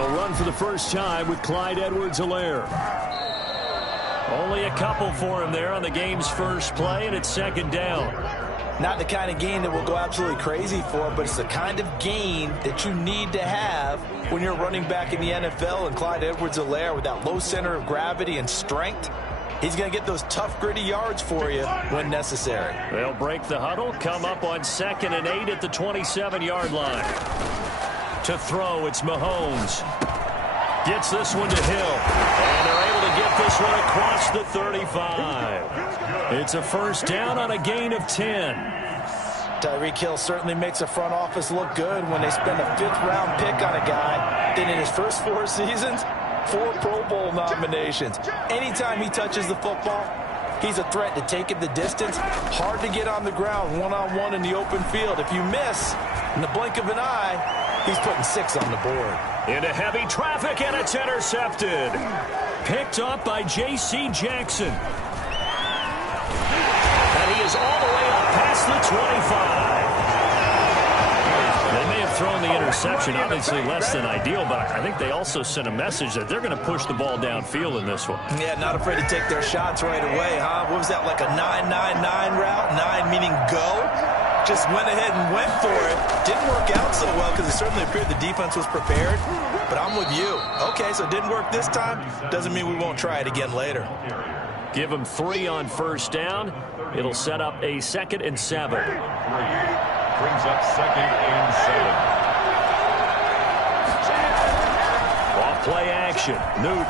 They'll run for the first time with Clyde Edwards-Helaire. Only a couple for him there on the game's first play, and it's second down. Not the kind of gain that we'll go absolutely crazy for, but it's the kind of gain that you need to have when you're running back in the NFL. And Clyde Edwards-Helaire, with that low center of gravity and strength, he's going to get those tough, gritty yards for you when necessary. They'll break the huddle, come up on 2nd and 8 at the 27-yard line. To throw, it's Mahomes. Gets this one to Hill. And they're able to get this one across the 35. It's a first down on a gain of 10. Tyreek Hill certainly makes the front office look good when they spend a 5th-round pick on a guy. Then in his first 4 seasons, 4 Pro Bowl nominations. Anytime he touches the football, he's a threat to take it the distance. Hard to get on the ground one-on-one in the open field. If you miss, in the blink of an eye, he's putting 6 on the board. Into heavy traffic, and it's intercepted. Picked up by J.C. Jackson. And he is all the way up past the 25. They may have thrown the interception, obviously less than ideal, but I think they also sent a message that they're going to push the ball downfield in this one. Yeah, not afraid to take their shots right away, huh? What was that, like a 9-9-9 route? 9 meaning go? Just went ahead and went for it. Didn't work out so well because it certainly appeared the defense was prepared. But I'm with you. Okay, so it didn't work this time. Doesn't mean we won't try it again later. Give him 3 on first down. It'll set up a 2nd and 7. Brings up 2nd and 7. Off play action. Newton.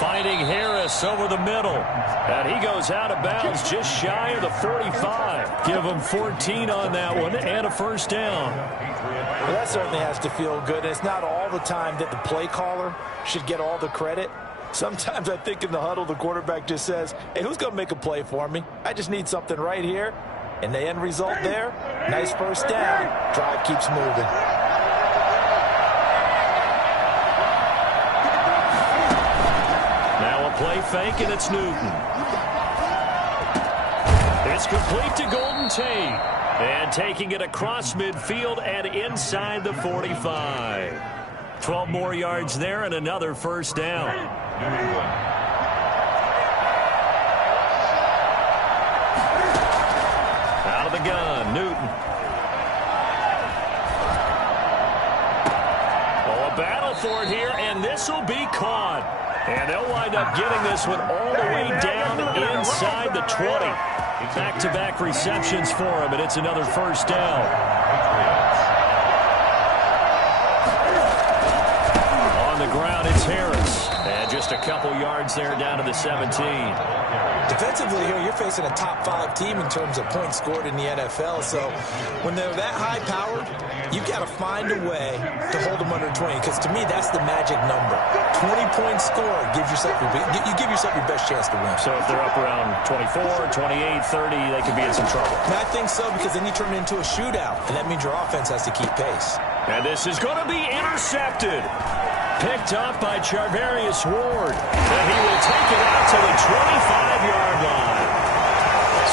Fighting Harris over the middle. And he goes out of bounds just shy of the 45. Give him 14 on that one and a first down. Well, that certainly has to feel good. It's not all the time that the play caller should get all the credit. Sometimes I think in the huddle, the quarterback just says, hey, who's going to make a play for me? I just need something right here. And the end result there, nice first down. Drive keeps moving. Play fake, and it's Newton. It's complete to Golden Tate. And taking it across midfield and inside the 45. 12 more yards there and another first down. Out of the gun, Newton. Oh, a battle for it here, and this will be caught. And they'll wind up getting this one all the way down inside the 20. Back-to-back receptions for him, and it's another first down. On the ground, it's Harris. And just a couple yards there down to the 17. Defensively here, you're facing a top-5 team in terms of points scored in the NFL. So when they're that high-powered, you've got to find a way to hold them under 20. Because to me, that's the magic number. 20 points scored gives yourself you give yourself your best chance to win. So if they're up around 24, 28, 30, they could be in some trouble. And I think so, because then you turn it into a shootout, and that means your offense has to keep pace. And this is going to be intercepted. Picked up by Charvarius Ward. And he will take it out to the 25-yard line.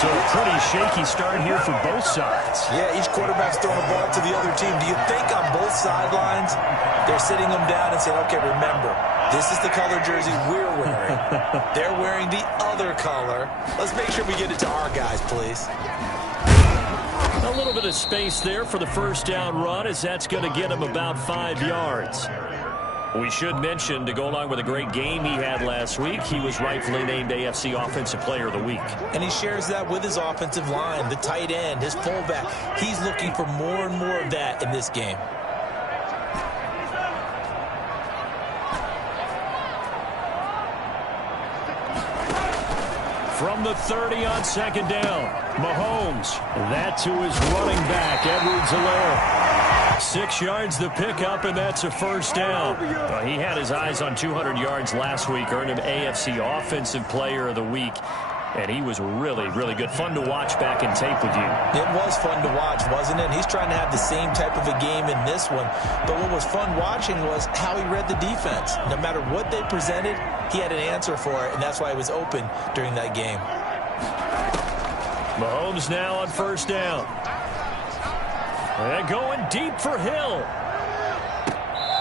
So a pretty shaky start here for both sides. Yeah, each quarterback's throwing a ball to the other team. Do you think on both sidelines they're sitting them down and saying, okay, remember, this is the color jersey we're wearing. They're wearing the other color. Let's make sure we get it to our guys, please. A little bit of space there for the first down run, as that's going to get him about 5 yards. We should mention, to go along with a great game he had last week, he was rightfully named AFC Offensive Player of the Week. And he shares that with his offensive line, the tight end, his fullback. He's looking for more and more of that in this game. From the 30 on second down, Mahomes. That to his running back, Edwards-Helaire. 6 yards the pickup, and that's a first down. He had his eyes on 200 yards last week, earned him AFC Offensive Player of the Week. And he was really, really good. Fun to watch back in tape with you. It was fun to watch, wasn't it? And he's trying to have the same type of a game in this one. But what was fun watching was how he read the defense. No matter what they presented, he had an answer for it, and that's why he was open during that game. Mahomes now on first down. And going deep for Hill.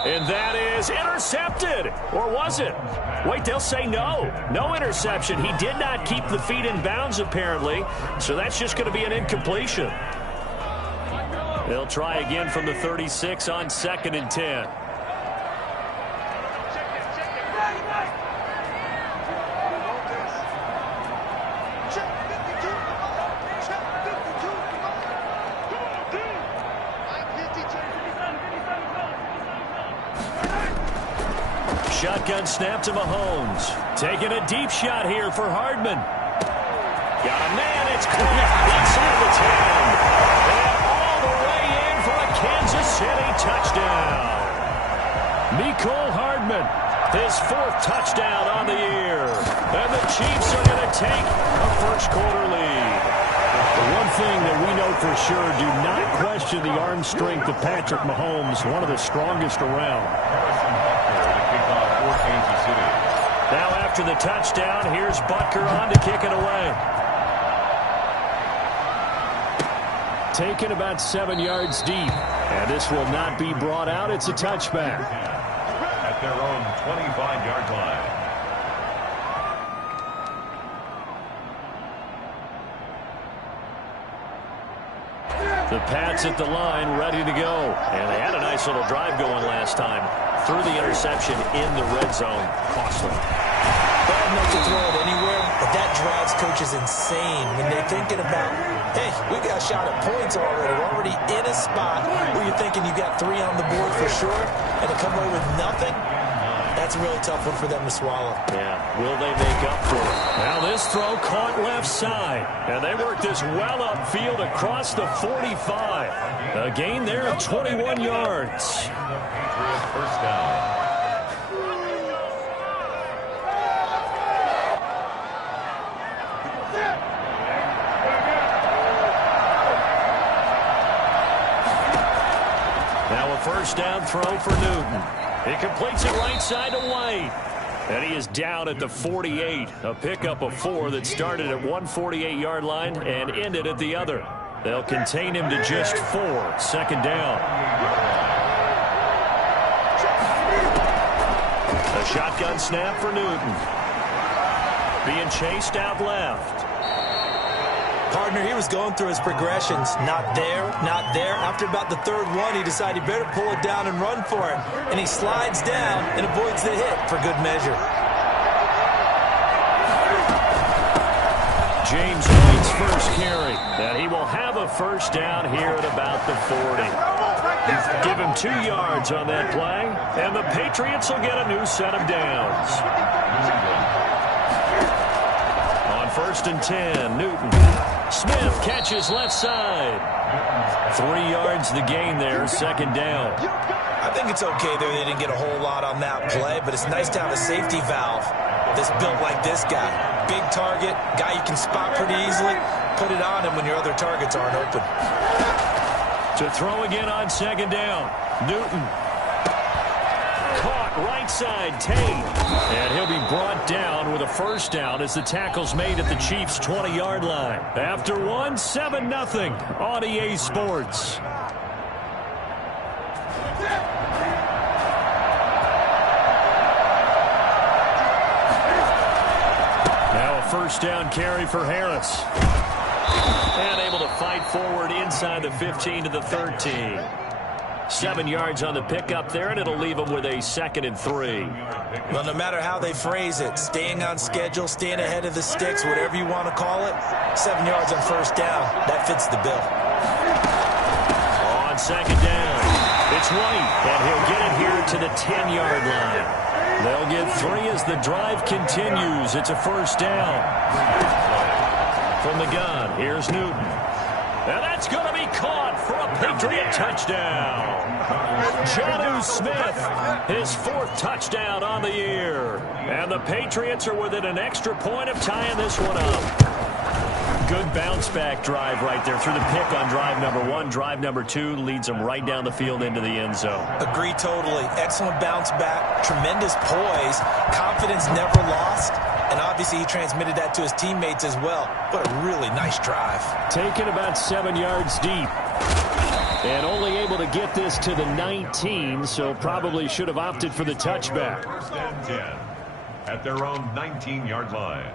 And that is intercepted. Or was it? Wait, they'll say no. No interception. He did not keep the feet in bounds, apparently. So that's just going to be an incompletion. They'll try again from the 36 on 2nd and 10. Shotgun snap to Mahomes. Taking a deep shot here for Hardman. Got a man. It's caught inside the 10. And all the way in for a Kansas City touchdown. Mecole Hardman, his 4th touchdown on the year. And the Chiefs are going to take a first-quarter lead. The one thing that we know for sure, do not question the arm strength of Patrick Mahomes, one of the strongest around. Now after the touchdown, here's Butker on to kick it away. Taken about 7 yards deep. And this will not be brought out. It's a touchback. At their own 25-yard line. The Pats at the line, ready to go. And they had a nice little drive going last time. Threw the interception in the red zone. Costly. They have enough to throw it anywhere, but that drives coaches insane when they're thinking about, hey, we got a shot at points already. We're already in a spot where you're thinking you got 3 on the board for sure, and to come away with nothing, that's a really tough one for them to swallow. Yeah, will they make up for it? Now this throw caught left side, and they work this well upfield across the 45. A gain there of 21 yards. First down. Now a first down throw for Newton. He completes it right side to White. And he is down at the 48. A pickup of 4 that started at 148-yard line and ended at the other. They'll contain him to just 4. 2nd down. A shotgun snap for Newton. Being chased out left. Partner, he was going through his progressions. Not there, not there. After about the 3rd one, he decided he better pull it down and run for it. And he slides down and avoids the hit for good measure. James White's first carry. And he will have a first down here at about the 40. Give him 2 yards on that play. And the Patriots will get a new set of downs. On 1st and 10, Newton. Smith catches left side. 3 yards the gain there, 2nd down. I think it's okay there. They didn't get a whole lot on that play, but it's nice to have a safety valve that's built like this guy. Big target, guy you can spot pretty easily. Put it on him when your other targets aren't open. To throw again on 2nd down. Newton. Caught right side, Tate. And he'll be brought down with a first down as the tackle's made at the Chiefs' 20-yard line. After 1, 7-0 on EA Sports. Now a first down carry for Harris. And able to fight forward inside the 15 to the 13. 7 yards on the pickup there, and it'll leave him with a 2nd and 3. Well, no matter how they phrase it, staying on schedule, staying ahead of the sticks, whatever you want to call it, 7 yards on first down, that fits the bill. On 2nd down, it's White, and he'll get it here to the 10-yard line. They'll get 3 as the drive continues. It's a first down. From the gun, here's Newton. And that's going to be caught for a Patriot touchdown. Jonnu Smith, his 4th touchdown on the year. And the Patriots are within an extra point of tying this one up. Good bounce-back drive right there through the pick on drive number 1. Drive number 2 leads them right down the field into the end zone. Agree totally. Excellent bounce back, tremendous poise, confidence never lost. And obviously he transmitted that to his teammates as well. What a really nice drive. Taken about 7 yards deep. And only able to get this to the 19, so probably should have opted for the touchback. First and 10 at their own 19-yard line.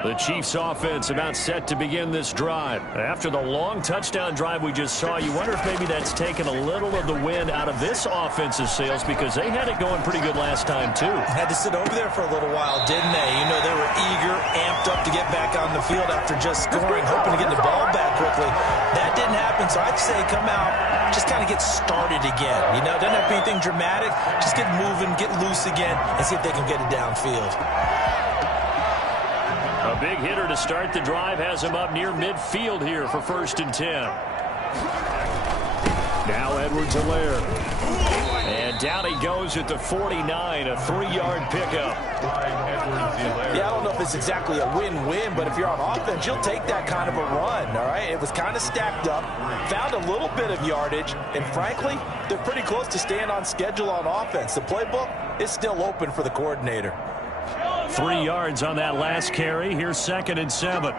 The Chiefs offense about set to begin this drive. After the long touchdown drive we just saw, you wonder if maybe that's taken a little of the wind out of this offensive sails because they had it going pretty good last time too. Had to sit over there for a little while, didn't they? You know, they were eager, amped up to get back on the field after just scoring, hoping to get the ball back quickly. That didn't happen, so I'd say come out, just kind of get started again. You know, doesn't have to be anything dramatic. Just get moving, get loose again, and see if they can get it downfield. A big hitter to start the drive has him up near midfield here for 1st and 10. Now Edwards-Helaire. And down he goes at the 49, a 3-yard pickup. Yeah, I don't know if it's exactly a win-win, but if you're on offense, you'll take that kind of a run, all right? It was kind of stacked up, found a little bit of yardage, and frankly, they're pretty close to staying on schedule on offense. The playbook is still open for the coordinator. 3 yards on that last carry. Here's 2nd and 7.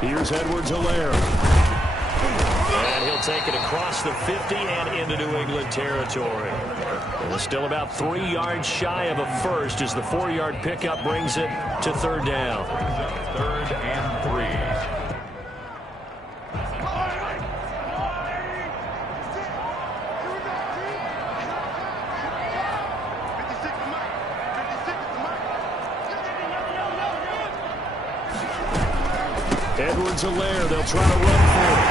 Here's Edwards-Helaire. And he'll take it across the 50 and into New England territory. And still about 3 yards shy of a first as the 4-yard pickup brings it to 3rd down. 3rd and 3. Edwards-Helaire, they'll try to run for it.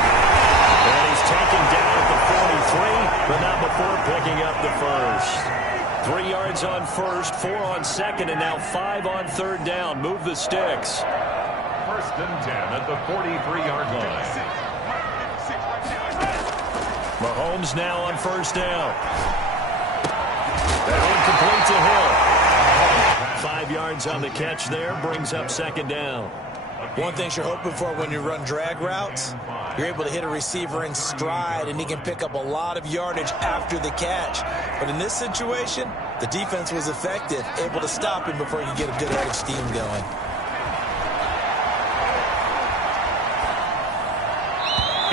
And he's taken down at the 43, but not before picking up the first. 3 yards on first, 4 on 2nd, and now 5 on 3rd down. Move the sticks. 1st and 10 at the 43-yard line. Mahomes now on 1st down. That incomplete to Hill. 5 yards on the catch there, brings up 2nd down. One thing you're hoping for when you run drag routes, you're able to hit a receiver in stride, and he can pick up a lot of yardage after the catch. But in this situation, the defense was effective, able to stop him before you get a good head of steam going.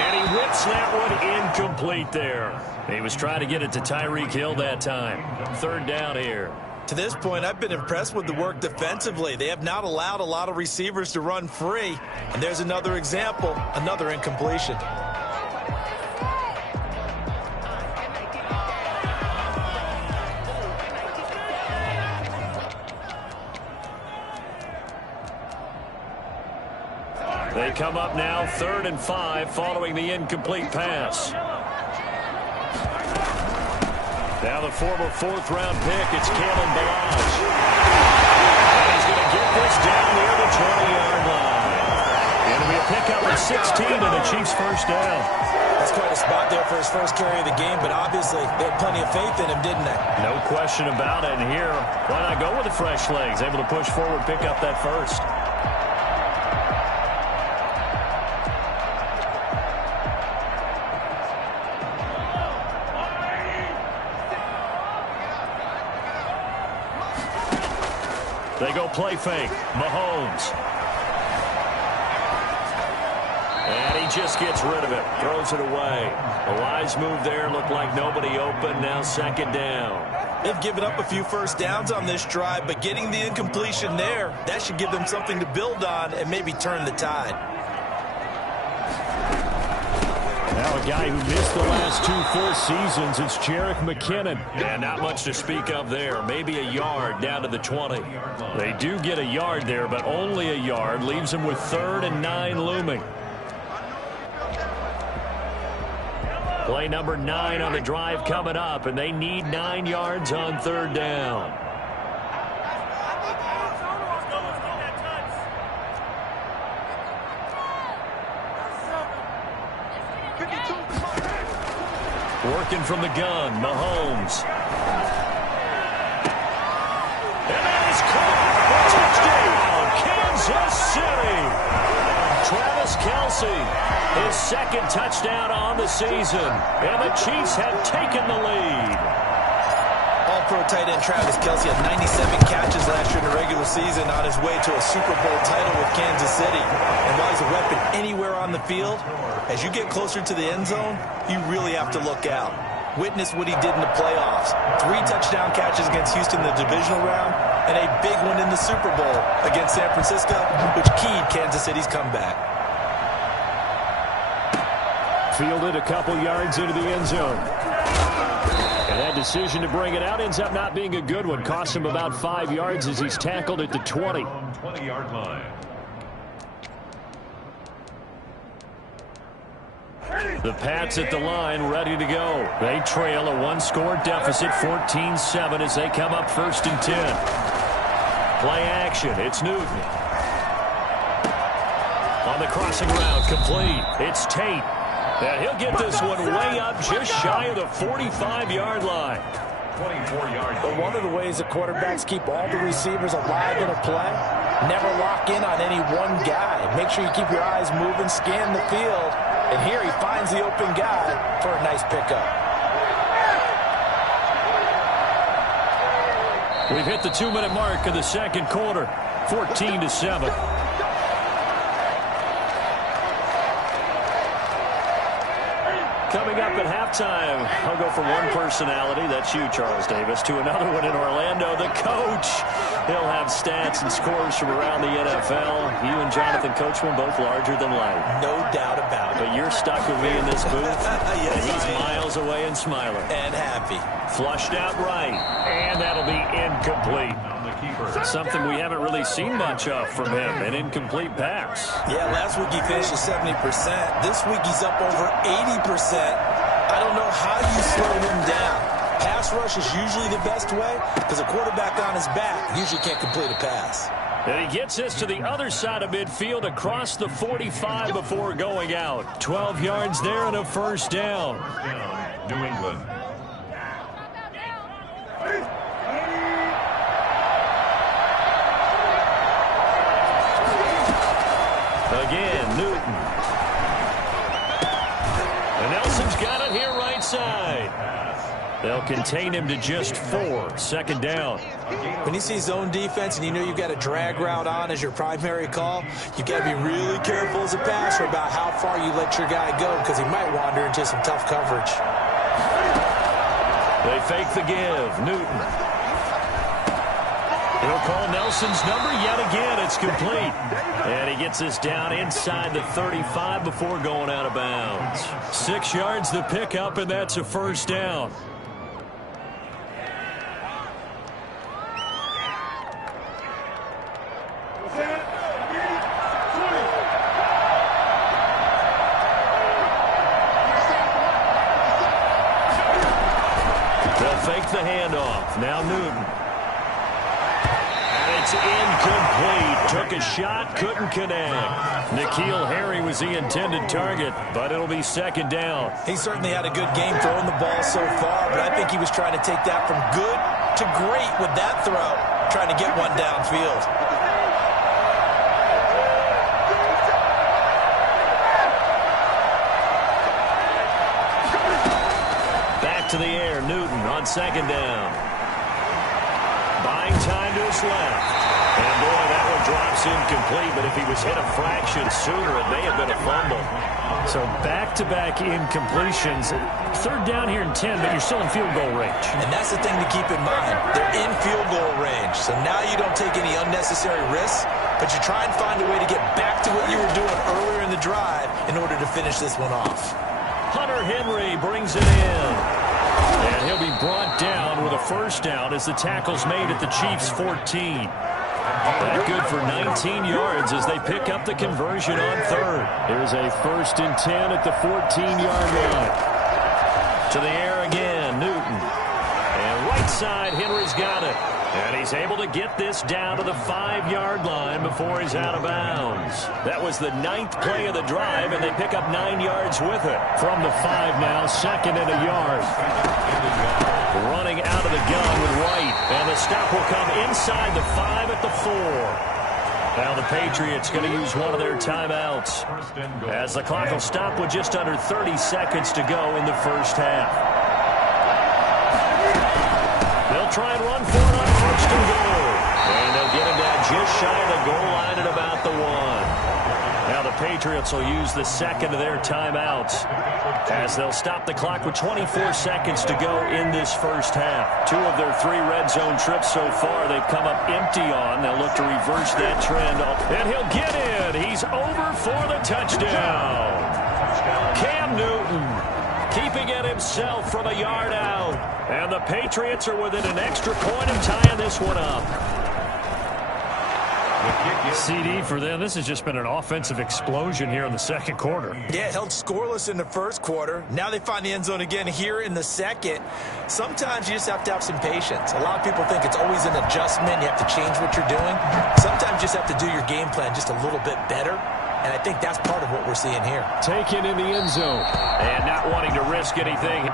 And he whips that one incomplete there. He was trying to get it to Tyreek Hill that time. 3rd down here. To this point, I've been impressed with the work defensively. They have not allowed a lot of receivers to run free. And there's another example, another incompletion. They come up now 3rd and 5 following the incomplete pass. Now the former 4th-round pick, it's Kalen Ballage. And he's going to get this down near the 20-yard line. It'll be a pickup of 16 and the Chiefs' 1st down. That's quite a spot there for his first carry of the game, but obviously they had plenty of faith in him, didn't they? No question about it. And here, why not go with the fresh legs? Able to push forward, pick up that first. They go play fake. Mahomes. And he just gets rid of it. Throws it away. A wise move there. Looked like nobody open. Now 2nd down. They've given up a few first downs on this drive, but getting the incompletion there, that should give them something to build on and maybe turn the tide. Now a guy who missed the last 2 full seasons, it's Jerick McKinnon. And not much to speak of there. Maybe a yard down to the 20. They do get a yard there, but only a yard. Leaves them with 3rd and 9 looming. Play number 9 on the drive coming up, and they need 9 yards on 3rd down. Working from the gun, Mahomes. And that is caught. Touchdown, Kansas City. Travis Kelce second touchdown on the season. And the Chiefs have taken the lead. All-pro tight end Travis Kelce had 97 catches last year in the regular season on his way to a Super Bowl title with Kansas City. And while he's a weapon anywhere on the field, as you get closer to the end zone, you really have to look out. Witness what he did in the playoffs. 3 touchdown catches against Houston in the divisional round, and a big one in the Super Bowl against San Francisco, which keyed Kansas City's comeback. Fielded a couple yards into the end zone. And that decision to bring it out ends up not being a good one. Cost him about 5 yards as he's tackled at the 20. 20-yard line. The Pats at the line, ready to go. They trail a 1-score deficit, 14-7, as they come up 1st and 10. Play action. It's Newton. On the crossing route, complete. It's Tate. And he'll get this one way up just shy of the 45-yard line. 24-yard line. But one of the ways the quarterbacks keep all the receivers alive in a play, never lock in on any one guy. Make sure you keep your eyes moving, scan the field. And here he finds the open guy for a nice pickup. We've hit the 2-minute mark of the second quarter, 14-7. Coming up at halftime, I'll go from one personality, that's you, Charles Davis, to another one in Orlando, the coach. He'll have stats and scores from around the NFL. You and Jonathan Coachman both larger than life. No doubt about it. But you're stuck with me in this booth, Yes, and he's miles away and smiling. And happy. Flushed out right, and that'll be incomplete. On the keeper. Something we haven't really seen much of from him, an incomplete pass. Yeah, last week he finished at 70%. This week he's up over 80%. I don't know how you slow him down. Pass rush is usually the best way because a quarterback on his back usually can't complete a pass. And he gets this to the other side of midfield across the 45 before going out. 12 yards there and a 1st down. New England. Again, Newton. And Nelson's got it here right side. They'll contain him to just 4. 2nd down. When you see zone defense and you know you've got a drag route on as your primary call, you've got to be really careful as a passer about how far you let your guy go because he might wander into some tough coverage. They fake the give. Newton. He'll call Nelson's number yet again. It's complete. And he gets this down inside the 35 before going out of bounds. 6 yards the pickup, and that's a 1st down. They'll fake the handoff. Now Newton. It's incomplete. Took a shot, couldn't connect. N'Keal Harry was the intended target, but it'll be 2nd down. He certainly had a good game throwing the ball so far, but I think he was trying to take that from good to great with that throw, trying to get one downfield. Back to the air, Newton on 2nd down. Buying time to his left. And boy, that one drops incomplete, but if he was hit a fraction sooner, it may have been a fumble. So back-to-back incompletions. 3rd down here and 10, but you're still in field goal range. And that's the thing to keep in mind. They're in field goal range, so now you don't take any unnecessary risks, but you try and find a way to get back to what you were doing earlier in the drive in order to finish this one off. Hunter Henry brings it in. And he'll be brought down with a 1st down as the tackle's made at the Chiefs' 14. That good for 19 yards as they pick up the conversion on 3rd. Here's a 1st and 10 at the 14-yard line. To the air again, Newton. And right side, Henry's got it. And he's able to get this down to the 5-yard line before he's out of bounds. That was the 9th play of the drive, and they pick up 9 yards with it. From the 5 now, 2nd and a yard. Running out of the gun with White. And the stop will come inside the 5 at the 4. Now the Patriots going to use one of their timeouts as the clock will stop with just under 30 seconds to go in the first half. They'll try and run for it on first and goal. And they'll get him down just shy of the goal line at about the 1. Now the Patriots will use the second of their timeouts as they'll stop the clock with 24 seconds to go in this first half. 2 of their 3 red zone trips so far they've come up empty on. They'll look to reverse that trend. And he'll get in. He's over for the touchdown. Cam Newton keeping it himself from a yard out. And the Patriots are within an extra point of tying this one up. CD for them. This has just been an offensive explosion here in the second quarter. Yeah, held scoreless in the first quarter. Now they find the end zone again here in the second. Sometimes you just have to have some patience. A lot of people think it's always an adjustment. You have to change what you're doing. Sometimes you just have to do your game plan just a little bit better. And I think that's part of what we're seeing here. Taken in the end zone. And not wanting to risk anything.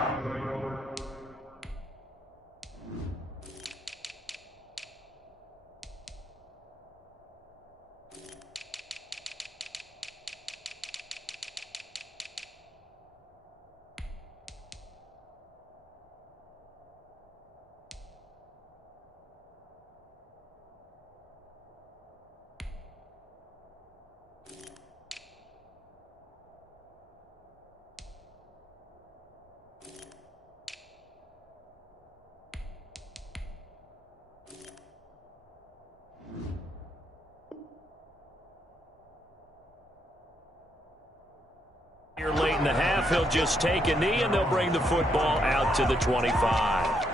Here late in the half, he'll just take a knee, and they'll bring the football out to the 25.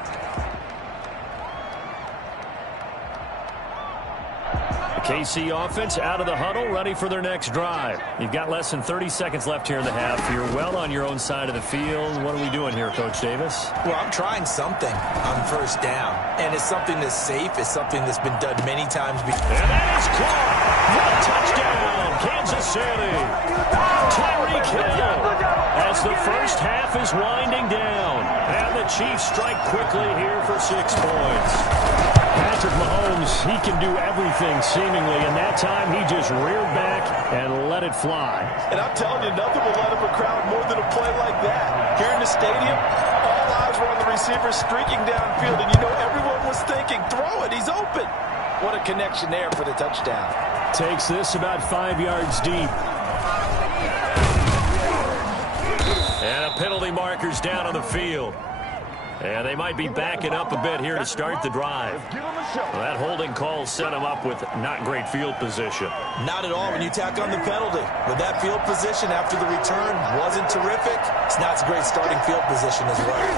The KC offense out of the huddle, ready for their next drive. You've got less than 30 seconds left here in the half. You're well on your own side of the field. What are we doing here, Coach Davis? Well, I'm trying something on first down, and it's something that's safe. It's something that's been done many times before. And that is caught. What a touchdown, Kansas City. Tyreek Hill as the first half is winding down. And the Chiefs strike quickly here for 6 points. Patrick Mahomes, he can do everything seemingly, and that time he just reared back and let it fly. And I'm telling you, nothing will let up a crowd more than a play like that. Here in the stadium, all eyes were on the receiver streaking downfield, and you know everyone was thinking, throw it, he's open. What a connection there for the touchdown. Takes this about 5 yards deep. And a penalty marker's down on the field. And they might be backing up a bit here to start the drive. Well, that holding call set him up with not great field position. Not at all when you tack on the penalty. With that field position after the return wasn't terrific, it's not a great starting field position as well.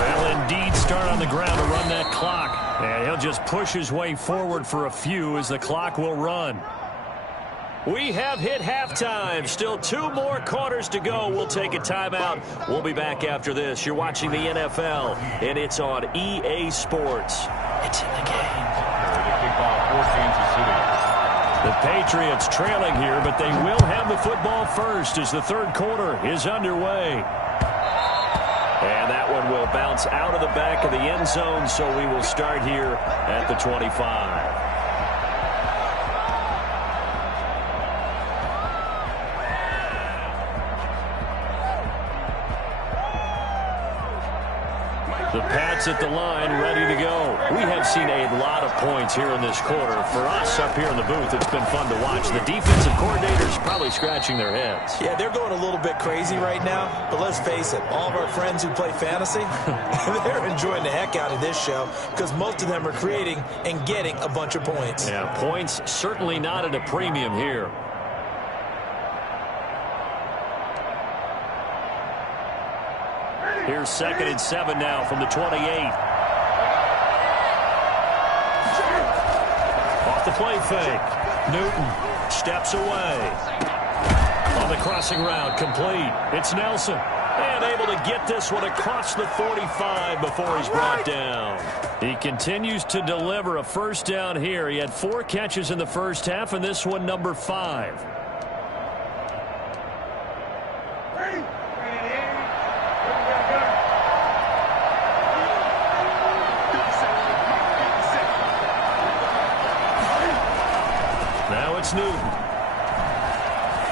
They'll indeed start on the ground to run that clock. And he'll just push his way forward for a few as the clock will run. We have hit halftime. Still 2 more quarters to go. We'll take a timeout. We'll be back after this. You're watching the NFL, and it's on EA Sports. It's in the game. The Patriots trailing here, but they will have the football first as the third quarter is underway. And that one will bounce out of the back of the end zone, so we will start here at the 25. The Pats at the line, ready to go. We have seen a lot of points here in this quarter. For us up here in the booth, it's been fun to watch. The defensive coordinators probably scratching their heads. Yeah, they're going a little bit crazy right now. But let's face it, all of our friends who play fantasy, they're enjoying the heck out of this show because most of them are creating and getting a bunch of points. Yeah, points certainly not at a premium here. Here's 2nd and 7 now from the 28. Off the play fake. Newton steps away. On the crossing route, complete. It's Nelson. And able to get this one across the 45 before he's brought down. He continues to deliver a first down here. He had 4 catches in the first half, and this one number 5. is Newton.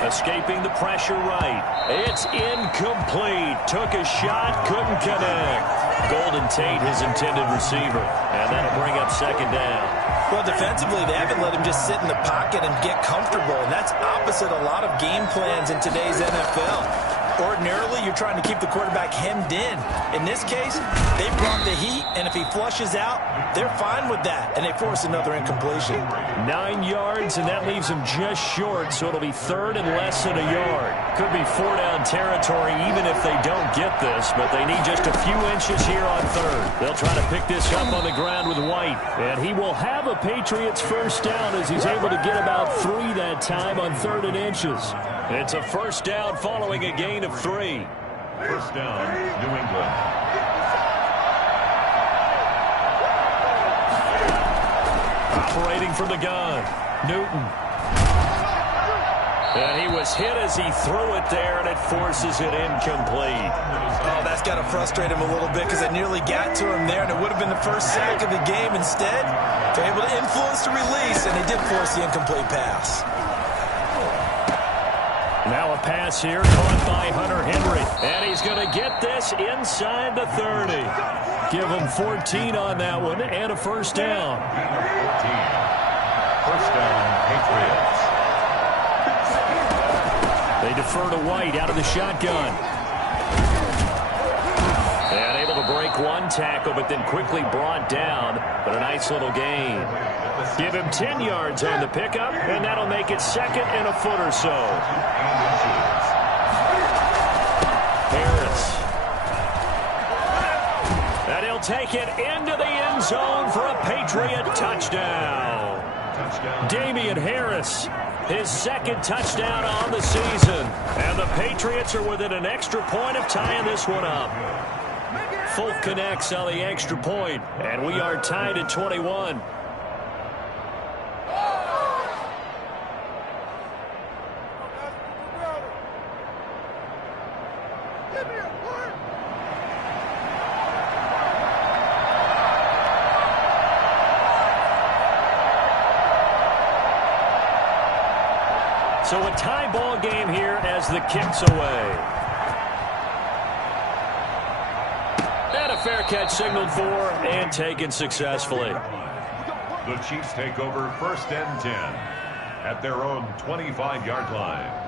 Escaping the pressure right. It's incomplete. Took a shot, couldn't connect. Golden Tate, his intended receiver. And that'll bring up second down. Well, defensively, they haven't let him just sit in the pocket and get comfortable, and that's opposite a lot of game plans in today's NFL. Ordinarily, you're trying to keep the quarterback hemmed in. In this case, they brought the heat, and if he flushes out, they're fine with that, and they force another incompletion. 9 yards, and that leaves him just short, so it'll be third and less than a yard. Could be 4-down territory even if they don't get this, but they need just a few inches here on third. They'll try to pick this up on the ground with White, and he will have a Patriots first down as he's able to get about 3 that time on 3rd and inches. It's a first down following a gain of 3. First down, New England. Operating from the gun, Newton. And he was hit as he threw it there, and it forces it incomplete. Oh, that's got to frustrate him a little bit because it nearly got to him there, and it would have been the first sack of the game. Instead, they're able to influence the release, and they did force the incomplete pass. Now a pass here caught by Hunter Henry. And he's going to get this inside the 30. Give him 14 on that one and a first down. 14. First down, Patriots. They defer to White out of the shotgun. And able to break one tackle, but then quickly brought down. But a nice little gain. Give him 10 yards on the pickup, and that'll make it 2nd and a foot or so. Harris. And he'll take it into the end zone for a Patriot touchdown. Damian Harris, his 2nd touchdown on the season. And the Patriots are within an extra point of tying this one up. Folk connects on the extra point, and we are tied at 21. So a tie ball game here as the kick's away. And a fair catch signaled for and taken successfully. The Chiefs take over 1st and 10 at their own 25-yard line.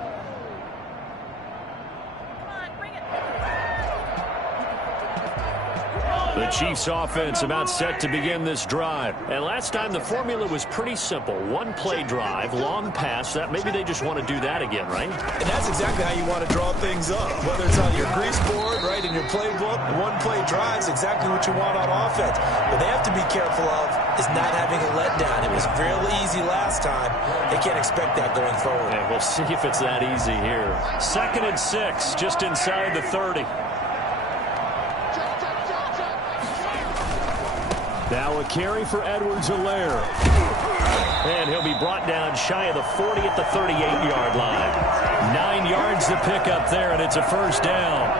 The Chiefs offense about set to begin this drive. And last time the formula was pretty simple. One play drive, long pass. That maybe they just want to do that again, right? And that's exactly how you want to draw things up. Whether it's on your grease board, right, in your playbook, one play drive is exactly what you want on offense. What they have to be careful of is not having a letdown. It was real easy last time. They can't expect that going forward. Yeah, we'll see if it's that easy here. 2nd and 6, just inside the 30. Now a carry for Edwards-Helaire. And he'll be brought down shy of the 40 at the 38-yard line. 9 yards to pick up there, and it's a first down.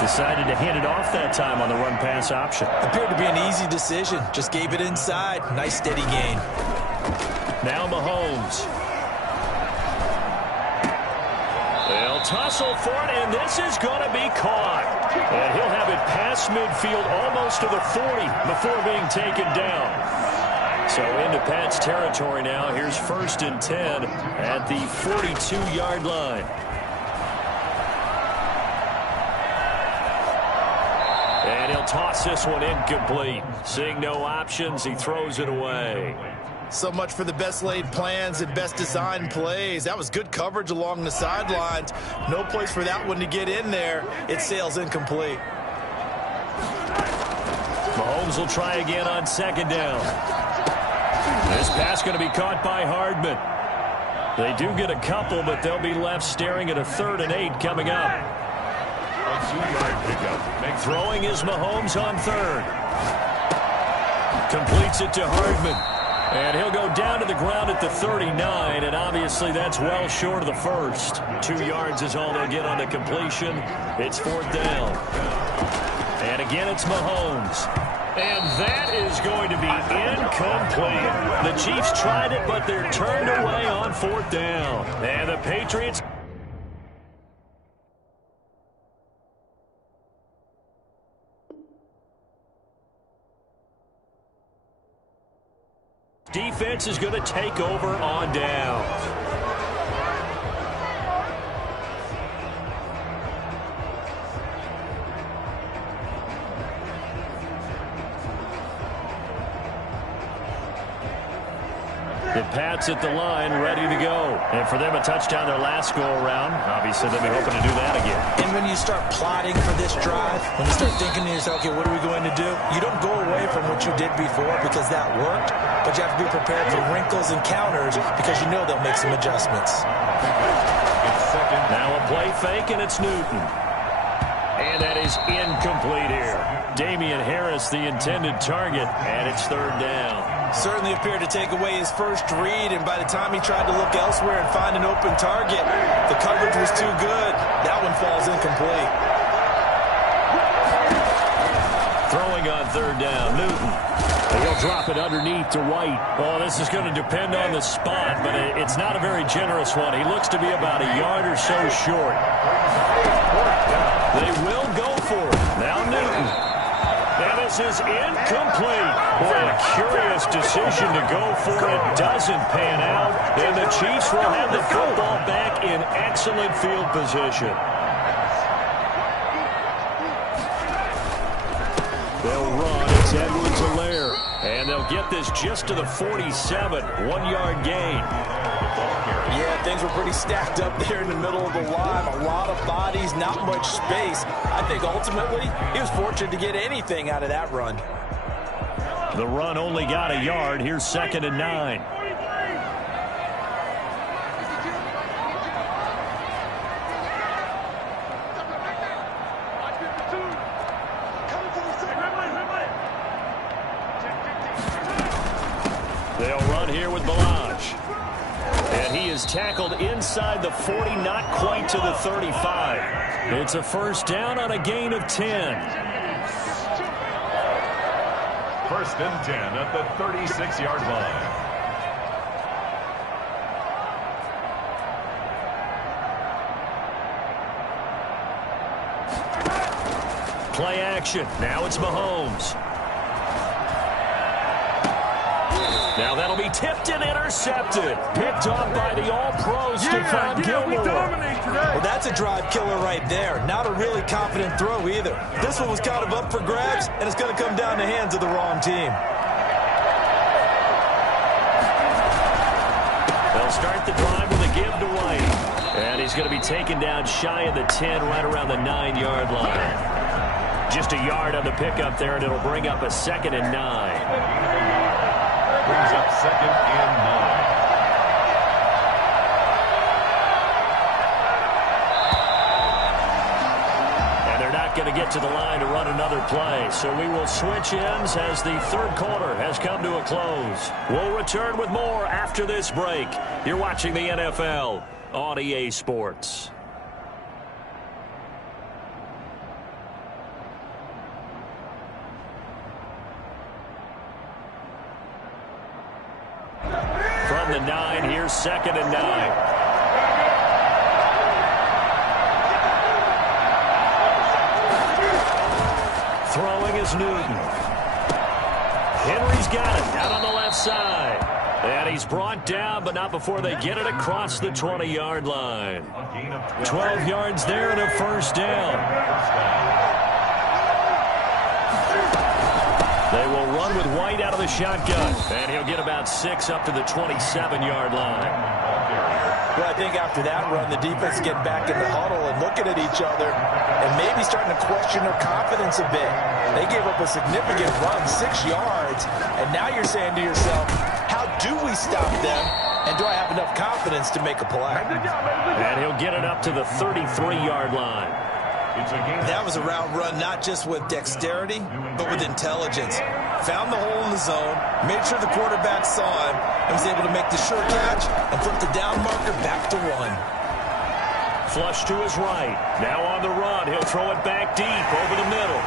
Decided to hand it off that time on the run-pass option. Appeared to be an easy decision. Just gave it inside. Nice steady gain. Now Mahomes. They'll tussle for it, and this is going to be caught. And he'll have it past midfield almost to the 40 before being taken down. So into Pat's territory now. Here's 1st and 10 at the 42-yard line. And he'll toss this one incomplete. Seeing no options, he throws it away. So much for the best laid plans and best designed plays. That was good coverage along the sidelines. No place for that one to get in there. It sails incomplete. Mahomes will try again on 2nd down. This pass going to be caught by Hardman. They do get a couple, but they'll be left staring at a 3rd and 8 coming up. A 2-yard pickup. Throwing is Mahomes on 3rd. Completes it to Hardman. And he'll go down to the ground at the 39, and obviously that's well short of the first. 2 yards is all they'll get on the completion. It's 4th down. And again, it's Mahomes. And that is going to be incomplete. The Chiefs tried it, but they're turned away on 4th down. And the Patriots... defense is going to take over on downs. The Pats at the line, ready to go. And for them, a touchdown their last go-around. Obviously, they'll be hoping to do that again. And when you start plotting for this drive, when you start thinking to yourself, okay, what are we going to do? You don't go away from what you did before because that worked, but you have to be prepared for wrinkles and counters because you know they'll make some adjustments. Now a play fake, and it's Newton. And that is incomplete here. Damian Harris, the intended target, and it's 3rd down. Certainly appeared to take away his first read, and by the time he tried to look elsewhere and find an open target, the coverage was too good. That one falls incomplete. Throwing on 3rd down, Newton. He'll drop it underneath to White. Oh, this is going to depend on the spot, but it's not a very generous one. He looks to be about a yard or so short. They will go for it. Now Newton. And this is incomplete. Boy, a curious decision to go for it. Doesn't pan out. And the Chiefs will have the football back in excellent field position. They'll run. It's Edwards-Helaire. And they'll get this just to the 47. 1-yard gain. Yeah, things were pretty stacked up there in the middle of the line. A lot of bodies, not much space. I think ultimately he was fortunate to get anything out of that run. The run only got a yard. Here's 2nd and 9. They'll run here with Balaj. And he is tackled inside the 40, not quite to the 35. It's a 1st down on a gain of 10. 1st and 10 at the 36-yard line. Play action. Now it's Mahomes. Now that'll be tipped and intercepted. Picked off by the All-Pro Stephon Gilmore. Well, that's a drive killer right there. Not a really confident throw either. This one was kind of up for grabs, and it's going to come down the hands of the wrong team. They'll start the drive with a give to White. And he's going to be taken down shy of the 10, right around the 9-yard line. Just a yard on the pickup there, and it'll bring up a 2nd and 9. Brings up 2nd and 9. And they're not going to get to the line to run another play. So we will switch ends as the 3rd quarter has come to a close. We'll return with more after this break. You're watching the NFL on EA Sports. From the 9, here's 2nd and 9. Throwing is Newton. Henry's got it out on the left side. And he's brought down, but not before they get it across the 20-yard line. 12 yards there and a 1st down. They will run with White out of the shotgun. And he'll get about 6 up to the 27-yard line. Well, I think after that run, the defense get back in the huddle and looking at each other and maybe starting to question their confidence a bit. They gave up a significant run, 6 yards, and now you're saying to yourself, how do we stop them, and do I have enough confidence to make a play? And he'll get it up to the 33-yard line. That was a route run not just with dexterity, but with intelligence. Found the hole in the zone, made sure the quarterback saw him, and was able to make the sure catch and flip the down marker back to 1. Flush to his right. Now on the run. He'll throw it back deep over the middle.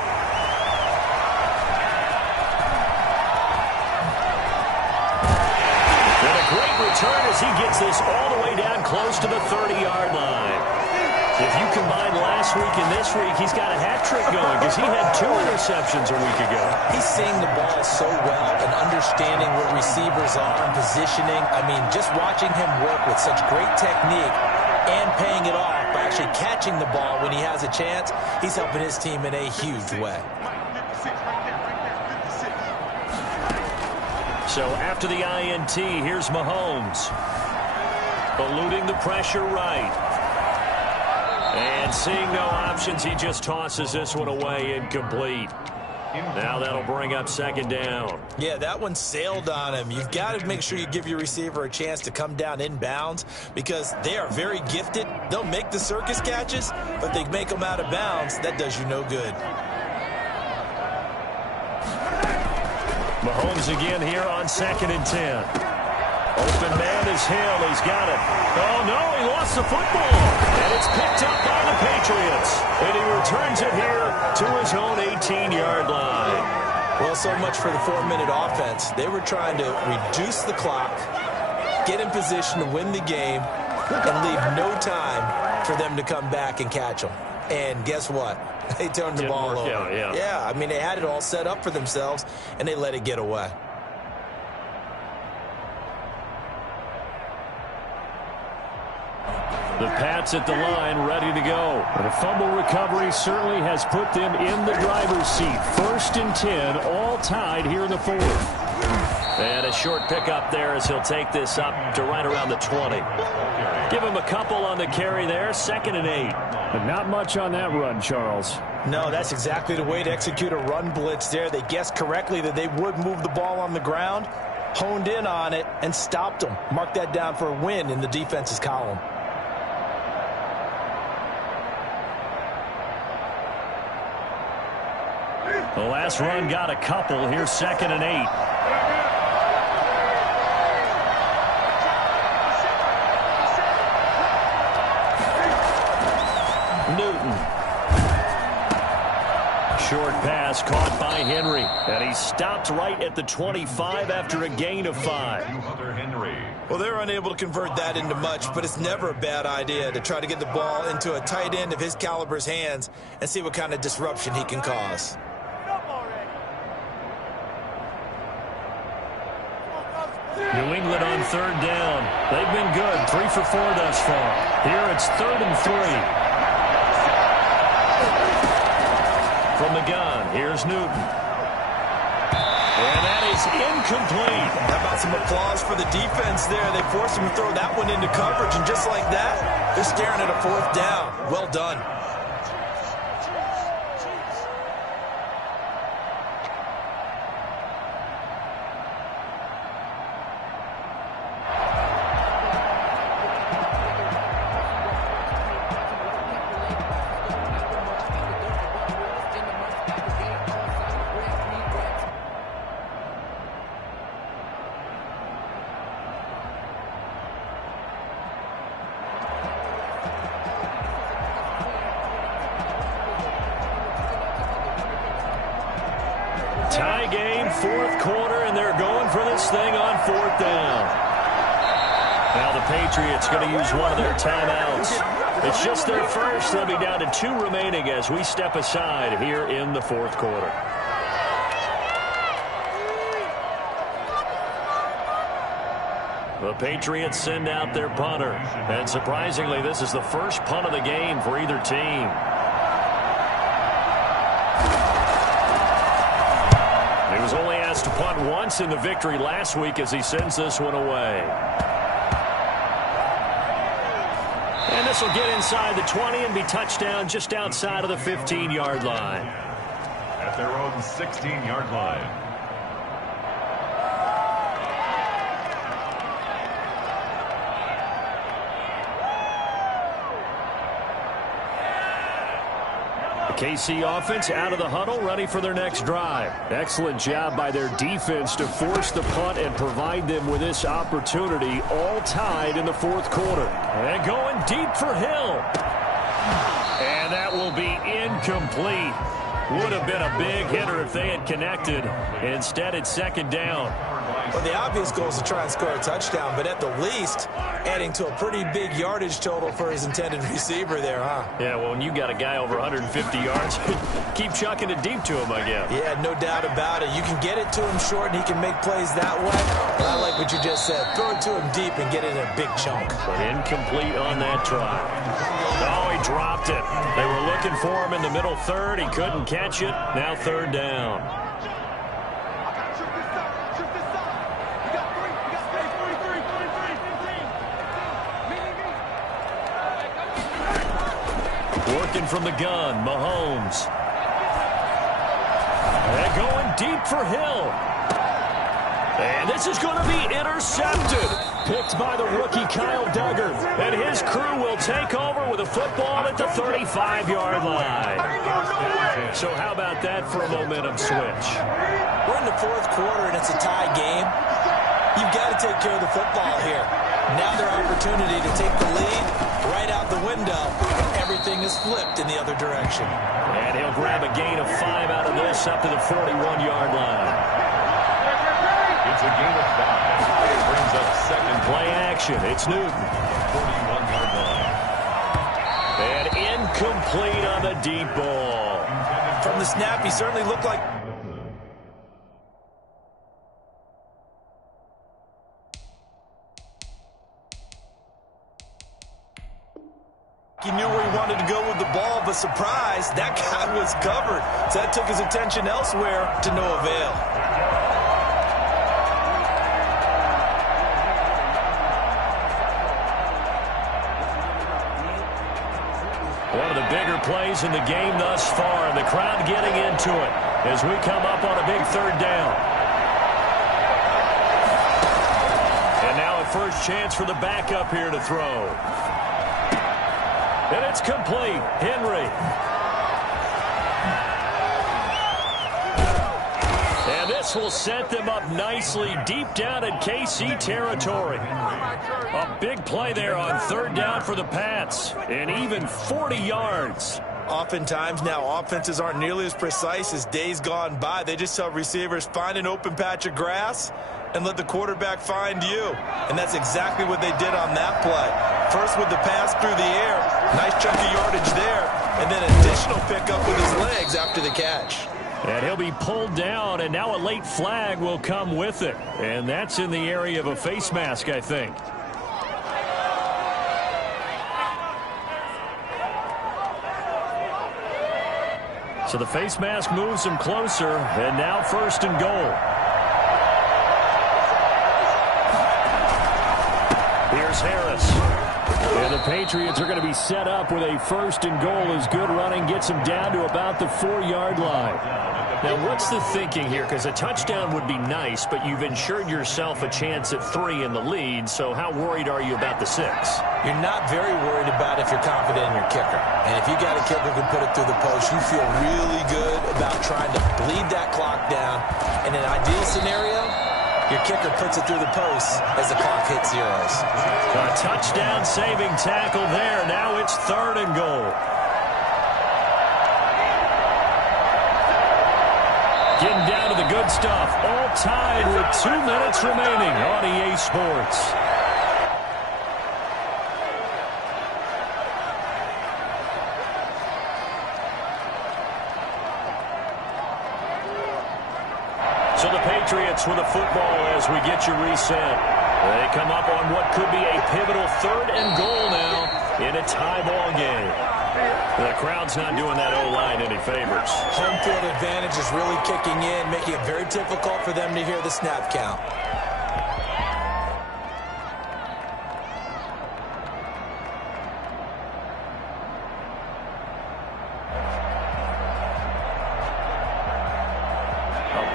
as he gets this all the way down close to the 30-yard line. If you combine last week and this week, he's got a hat trick going because he had 2 interceptions a week ago. He's seeing the ball so well and understanding where receivers are and positioning. I mean, just watching him work with such great technique and paying it off by actually catching the ball when he has a chance, he's helping his team in a huge way. So after the INT, here's Mahomes. Eluding the pressure right. And seeing no options, he just tosses this one away incomplete. Now that'll bring up 2nd down. Yeah, that one sailed on him. You've got to make sure you give your receiver a chance to come down inbounds because they are very gifted. They'll make the circus catches, but they make them out of bounds. That does you no good. Mahomes again here on 2nd and 10. Open man is Hill. He's got it. Oh, no, he lost the football. And it's picked up by the Patriots. And he returns it here to his own 18-yard line. Well, so much for the 4-minute offense. They were trying to reduce the clock, get in position to win the game, and leave no time for them to come back and catch them. And guess what? They turned the ball over. Yeah, I mean, they had it all set up for themselves, and they let it get away. The Pats at the line, ready to go. But a fumble recovery certainly has put them in the driver's seat. 1st and 10, all tied here in the 4th. And a short pickup there as he'll take this up to right around the 20. Give him a couple on the carry there, 2nd and 8. But not much on that run, Charles. No, that's exactly the way to execute a run blitz there. They guessed correctly that they would move the ball on the ground, honed in on it, and stopped them. Mark that down for a win in the defense's column. The last run got a couple. Here's 2nd and 8. Newton. Short pass caught by Henry. And he stopped right at the 25 after a gain of 5. Well, they're unable to convert that into much, but it's never a bad idea to try to get the ball into a tight end of his caliber's hands and see what kind of disruption he can cause. New England on 3rd down. They've been good, 3 for 4 thus far. Here it's 3rd and 3. From the gun, here's Newton. And that is incomplete. How about some applause for the defense there? They forced him to throw that one into coverage, and just like that, they're staring at a 4th down. Well done. Tie game, 4th quarter, and they're going for this thing on 4th down. Now the Patriots going to use one of their timeouts. It's just their first. They'll be down to 2 remaining as we step aside here in the 4th quarter. The Patriots send out their punter. And surprisingly, this is the first punt of the game for either team. He was only asked to punt once in the victory last week as he sends this one away. And this will get inside the 20 and be touchdown just outside of the 15-yard line. At their own 16-yard line. KC offense out of the huddle, ready for their next drive. Excellent job by their defense to force the punt and provide them with this opportunity, all tied in the 4th quarter. And going deep for Hill. And that will be incomplete. Would have been a big hitter if they had connected. Instead, it's second down. Well, the obvious goal is to try and score a touchdown, but at the least, adding to a pretty big yardage total for his intended receiver there, huh? Yeah, well, when you got a guy over 150 yards, keep chucking it deep to him, I guess. Yeah, no doubt about it. You can get it to him short, and he can make plays that way. But I like what you just said. Throw it to him deep and get it in a big chunk. But incomplete on that try. Oh, he dropped it. They were looking for him in the middle third. He couldn't catch it. Now third down. Working from the gun, Mahomes. They're going deep for Hill. And this is going to be intercepted. Picked by the rookie Kyle Duggar. And his crew will take over with a football at the 35-yard line. So how about that for a momentum switch? We're in the fourth quarter, and it's a tie game. You've got to take care of the football here. Now their opportunity to take the lead right out the window. Everything is flipped in the other direction. And he'll grab a gain of 5 out of this up to the 41-yard line. It's a gain of 5. It brings up second. Play action. It's Newton. 41-yard line. And incomplete on the deep ball. From the snap, he certainly looked like... He knew where he wanted to go with the ball, but surprise, that guy was covered. So that took his attention elsewhere to no avail. One of the bigger plays in the game thus far, and the crowd getting into it as we come up on a big third down. And now a first chance for the backup here to throw. And it's complete. Henry. And this will set them up nicely deep down in KC territory. A big play there on third down for the Pats. And even 40 yards. Oftentimes now offenses aren't nearly as precise as days gone by. They just tell receivers, find an open patch of grass and let the quarterback find you. And that's exactly what they did on that play. First with the pass through the air. Nice chunk of yardage there. And then additional pickup with his legs after the catch. And he'll be pulled down, and now a late flag will come with it. And that's in the area of a face mask, I think. So the face mask moves him closer, and now first and goal. Here's Harris. And the Patriots are going to be set up with a first and goal as good running gets them down to about the 4-yard line. Now, what's the thinking here? Because a touchdown would be nice, but you've ensured yourself a chance at 3 in the lead, so how worried are you about the 6? You're not very worried about if you're confident in your kicker. And if you got a kicker who can put it through the post, you feel really good about trying to bleed that clock down. In an ideal scenario, your kicker puts it through the post as the clock hits zeros. A touchdown-saving tackle there. Now it's third and goal. Getting down to the good stuff. All tied with 2 minutes remaining on EA Sports. So the Patriots with a football as we get you reset. They come up on what could be a pivotal third and goal now in a tie ball game. The crowd's not doing that O-line any favors. Home field advantage is really kicking in, making it very difficult for them to hear the snap count.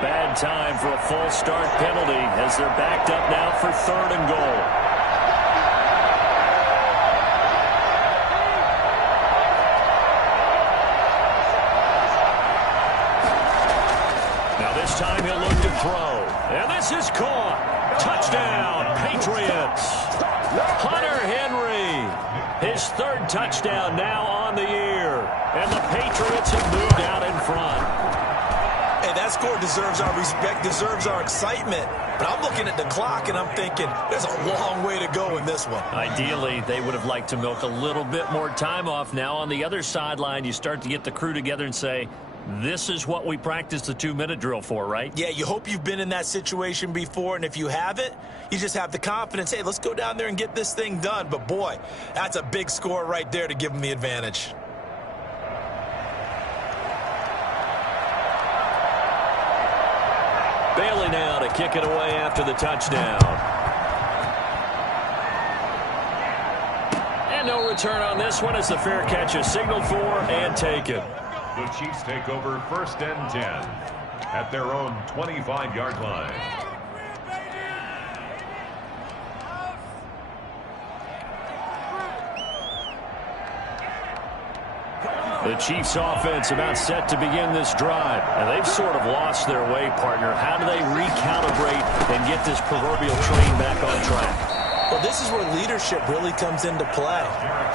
Bad time for a false start penalty as they're backed up now for third and goal. Now this time he'll look to throw. And this is caught. Touchdown, Patriots. Hunter Henry, his third touchdown now on the year. And the Patriots have moved out in front. Hey, that score deserves our respect, deserves our excitement. But I'm looking at the clock, and I'm thinking there's a long way to go in this one. Ideally, they would have liked to milk a little bit more time off. Now on the other sideline, you start to get the crew together and say, this is what we practiced the 2-minute drill for, right? Yeah, you hope you've been in that situation before, and if you haven't, you just have the confidence, hey, let's go down there and get this thing done. But, boy, that's a big score right there to give them the advantage. Bailey now to kick it away after the touchdown. And no return on this one as the fair catch is signaled for and taken. The Chiefs take over 1st and 10 at their own 25-yard line. The Chiefs offense about set to begin this drive. And they've sort of lost their way, partner. How do they recalibrate and get this proverbial train back on track? Well, this is where leadership really comes into play.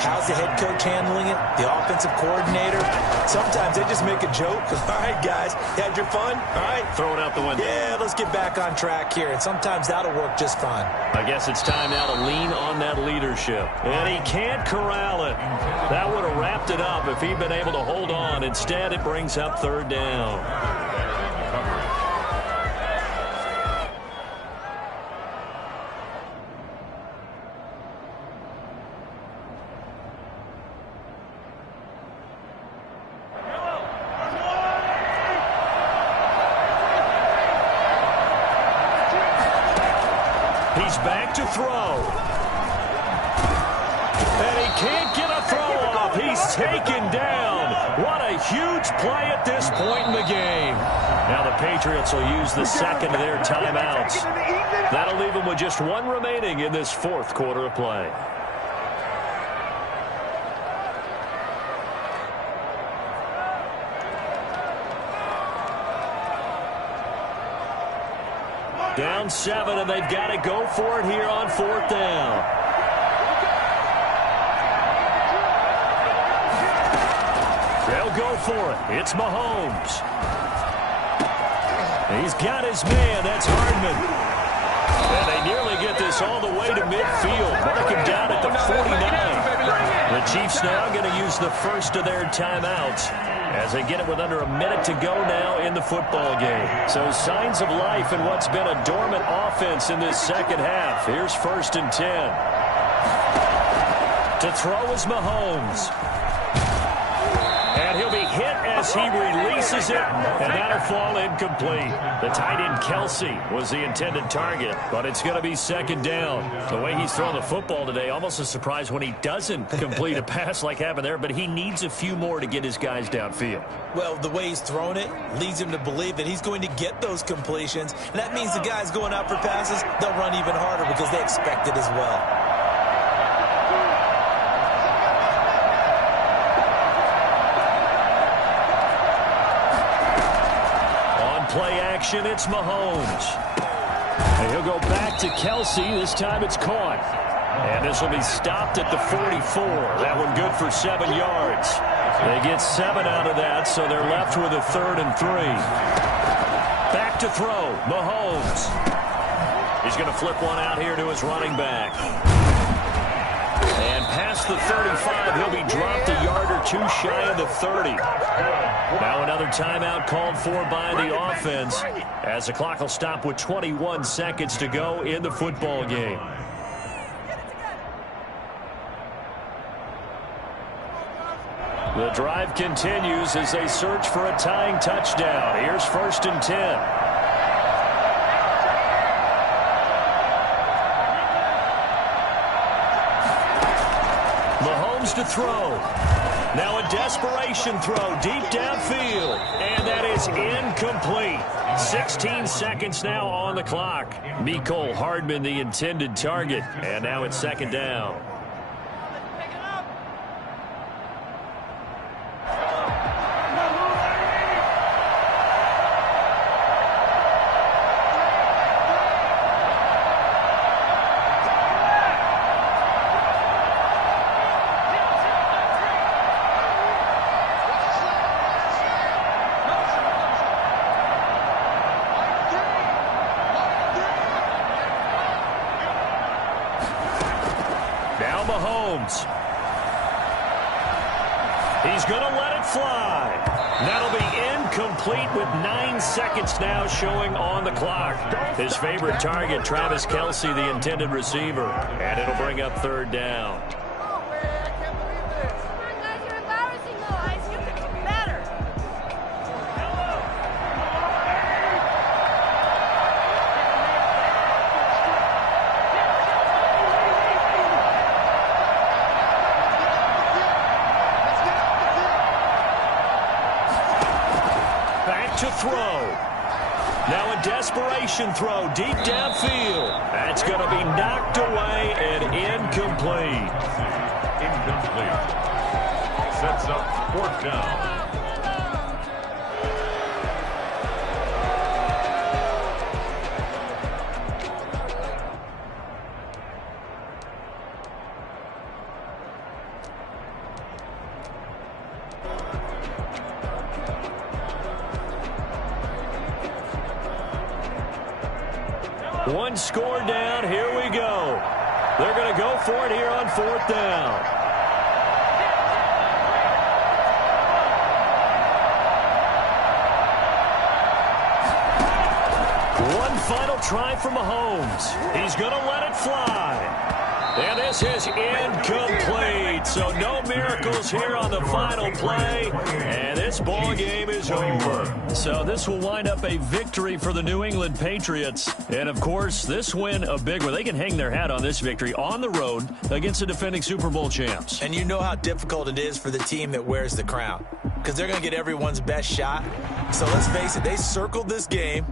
How's the head coach handling it? The offensive coordinator? Sometimes they just make a joke. All right, guys, you had your fun? All right. Throw it out the window. Yeah, let's get back on track here. And sometimes that'll work just fine. I guess it's time now to lean on that leadership. And he can't corral it. That would have wrapped it up if he'd been able to hold on. Instead, it brings up 3rd down. He's back to throw. And he can't get a throw off. He's taken down. What a huge play at this point in the game. Now the Patriots will use the second of their timeouts. That'll leave them with just one remaining in this 4th quarter of play. Down 7, and they've got to go for it here on 4th down. They'll go for it. It's Mahomes. He's got his man. That's Hardman. And they nearly get this all the way to midfield. Mark him down at the 49. The Chiefs now going to use the first of their timeouts as they get it with under a minute to go now in the football game. So signs of life in what's been a dormant offense in this second half. Here's 1st and 10. To throw is Mahomes. And he'll be hit as he releases it, and that'll fall incomplete. The tight end Kelsey was the intended target, but it's going to be 2nd down. The way he's throwing the football today, almost a surprise when he doesn't complete a pass like happened there, but he needs a few more to get his guys downfield. Well, the way he's thrown it leads him to believe that he's going to get those completions, and that means the guys going out for passes, they'll run even harder because they expect it as well. Play action, it's Mahomes. And he'll go back to Kelsey. This time it's caught. And this will be stopped at the 44. That one good for 7 yards. They get 7 out of that, so they're left with a 3rd and 3. Back to throw, Mahomes. He's going to flip one out here to his running back. And past the 35, he'll be dropped a yard or two shy of the 30. Now another timeout called for by the offense as the clock will stop with 21 seconds to go in the football game. The drive continues as they search for a tying touchdown. Here's 1st and 10. To throw. Now a desperation throw deep downfield. And that is incomplete. 16 seconds now on the clock. Mecole Hardman the intended target. And now it's 2nd down. Mahomes. He's going to let it fly. That'll be incomplete with 9 seconds now showing on the clock. His favorite target, Travis Kelce, the intended receiver. And it'll bring up third down. To throw. Now a desperation throw deep downfield. That's going to be knocked away and incomplete. Incomplete. Sets up fourth down. One score down. Here we go. They're going to go for it here on fourth down. One final try for Mahomes. He's going to let it fly. And this is incomplete. So no miracles here on the final play. And this ball game is over. So this will wind up a victory for the New England Patriots. And, of course, this win a big one. They can hang their hat on this victory on the road against the defending Super Bowl champs. And you know how difficult it is for the team that wears the crown, because they're going to get everyone's best shot. So let's face it, they circled this game.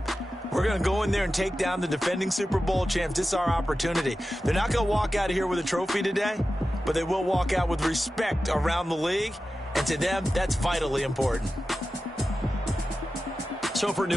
We're going to go in there and take down the defending Super Bowl champs. This is our opportunity. They're not going to walk out of here with a trophy today, but they will walk out with respect around the league. And to them, that's vitally important. So for